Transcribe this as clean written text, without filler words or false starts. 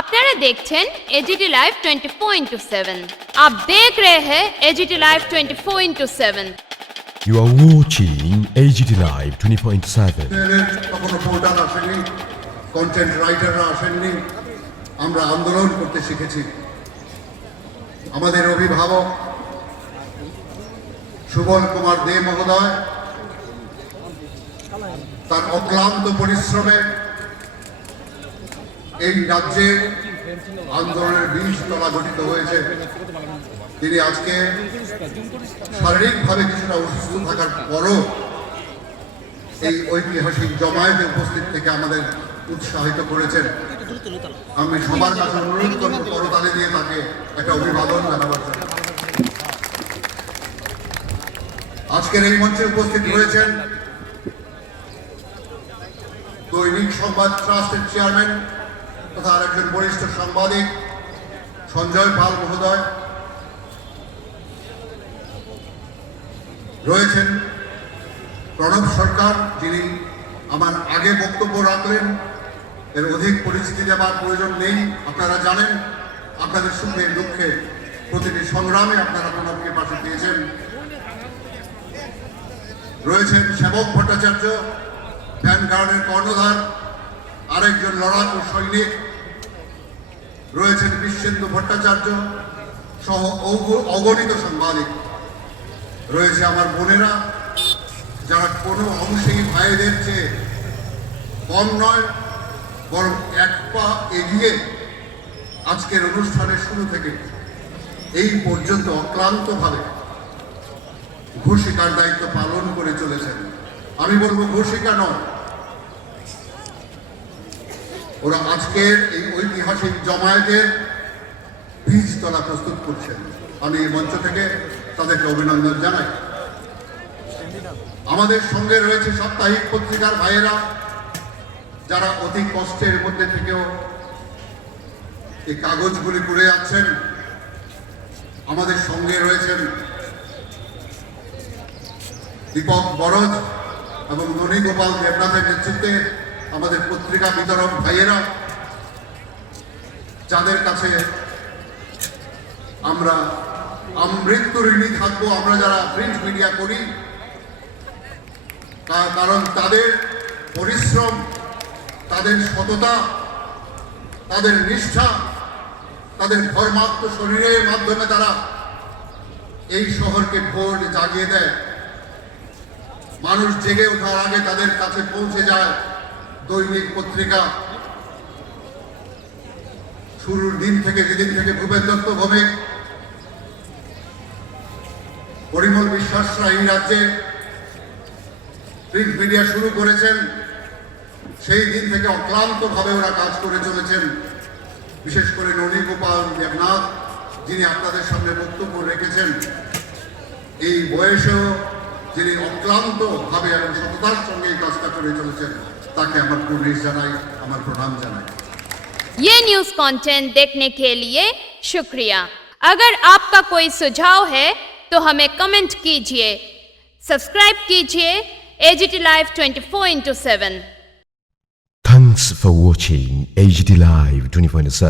আপনারা দেখছেন AGT live 24/7। आप देख रहे हैं AGT live 24/7। You are watching AGT Live 24/7. কখনো ভোটার আসেনি, কন্টেন্ট রাইটাররা আসেননি, আমরা আন্দোলন করতে শিখেছি। আমাদের অভিভাবক সুবল কুমার দে মহোদয় তার অক্লান্ত পরিশ্রমে এই রাজ্যে আন্দোলনের বীজ তলা গঠিত হয়েছে। তিনি আজকে শারীরিকভাবে কিছুটা অসুস্থ থাকার পরও এই ঐতিহাসিক জমায়েতে উপস্থিত থেকে আমাদের উৎসাহিত করেছেন। আমি সবার কাছে অনুরোধ করব করতালি দিয়ে তাকে একটা অভিবাদন জানাবার জন্য। আজকের এই মঞ্চে উপস্থিত রয়েছেন দৈনিক সংবাদ ট্রাস্টের চেয়ারম্যান তথা আরেকজন বরিষ্ঠ সাংবাদিক সঞ্জয় পাল মহোদয়, রয়েছেন প্রণব সরকার, যিনি আমার আগে বক্তব্য রাখলেন, এর অধিক পরিচিতি দেওয়ার প্রয়োজন নেই। আপনারা জানেন, আপনাদের সুখে দুঃখে প্রতিটি সংগ্রামে আপনারা প্রণবকে পাশে পেয়েছেন। রয়েছেন সেবক ভট্টাচার্য, ভ্যানগার্ডের কর্ণধার, আরেকজন লড়াকু সৈনিক। রয়েছেন বিশ্বেন্দু ভট্টাচার্য সহ অগণিত সাংবাদিক। রয়েছে আমার বোনেরা, যারা কোনো অংশেই ভাইদের চেয়ে কম নয়, বরং এক পা এগিয়ে আজকের অনুষ্ঠানের শুরু থেকে এই পর্যন্ত অক্লান্তভাবে ঘোষিকার দায়িত্ব পালন করে চলেছেন। আমি বলবো ঘোষিকা নয়, ওরা আজকের এই ঐতিহাসিক জমায়েতের বীজতলা প্রস্তুত করছেন। আমি এই মঞ্চ থেকে তাদেরকে অভিনন্দন জানাই। আমাদের সঙ্গে রয়েছে সাপ্তাহিক পত্রিকার ভাইয়েরা, যারা অতি কষ্টের মধ্যে থেকেও এই কাগজগুলি করে যাচ্ছেন। আমাদের সঙ্গে রয়েছেন দীপক বরজ এবং ননী গোপাল দেবনাথের নেতৃত্বে আমাদের পত্রিকা বিতরক ভাইয়েরা, যাদের কাছে আমরা আমৃত্যু ঋণী থাকবো, আমরা যারা প্রিন্ট মিডিয়া করি। কারণ তাদের পরিশ্রম, তাদের সততা, তাদের নিষ্ঠা, তাদের ধর্মাত্ম শরীরের মাধ্যমে তারা এই শহরকে ভোর জাগিয়ে দেয়। মানুষ জেগে ওঠার আগে তাদের কাছে পৌঁছে যায় দৈনিক পত্রিকা। শুরুর দিন থেকে, যেদিন থেকে ভূপেন দত্ত ভৌমিক, পরিমল বিশ্বাসরা এই রাজ্যে প্রিন্ট মিডিয়া শুরু করেছেন, সেই দিন থেকে অক্লান্তভাবে ওরা কাজ করে চলেছেন। বিশেষ করে ননী গোপাল দেবনাথ, যিনি আপনাদের সামনে বক্তব্য রেখেছেন, এই বয়সেও যিনি অক্লান্তভাবে এবং সততার সঙ্গে এই কাজটা করে চলেছেন, তাকে আমার প্রণাম জানাই, আমার প্রণাম জানাই। ये न्यूज कंटेंट देखने के लिए शुक्रिया। अगर आपका कोई सुझाव है तो हमें कमेंट कीजिए, सब्सक्राइब कीजिए AGT live 24/7। Thanks for watching AGT Live 24/7.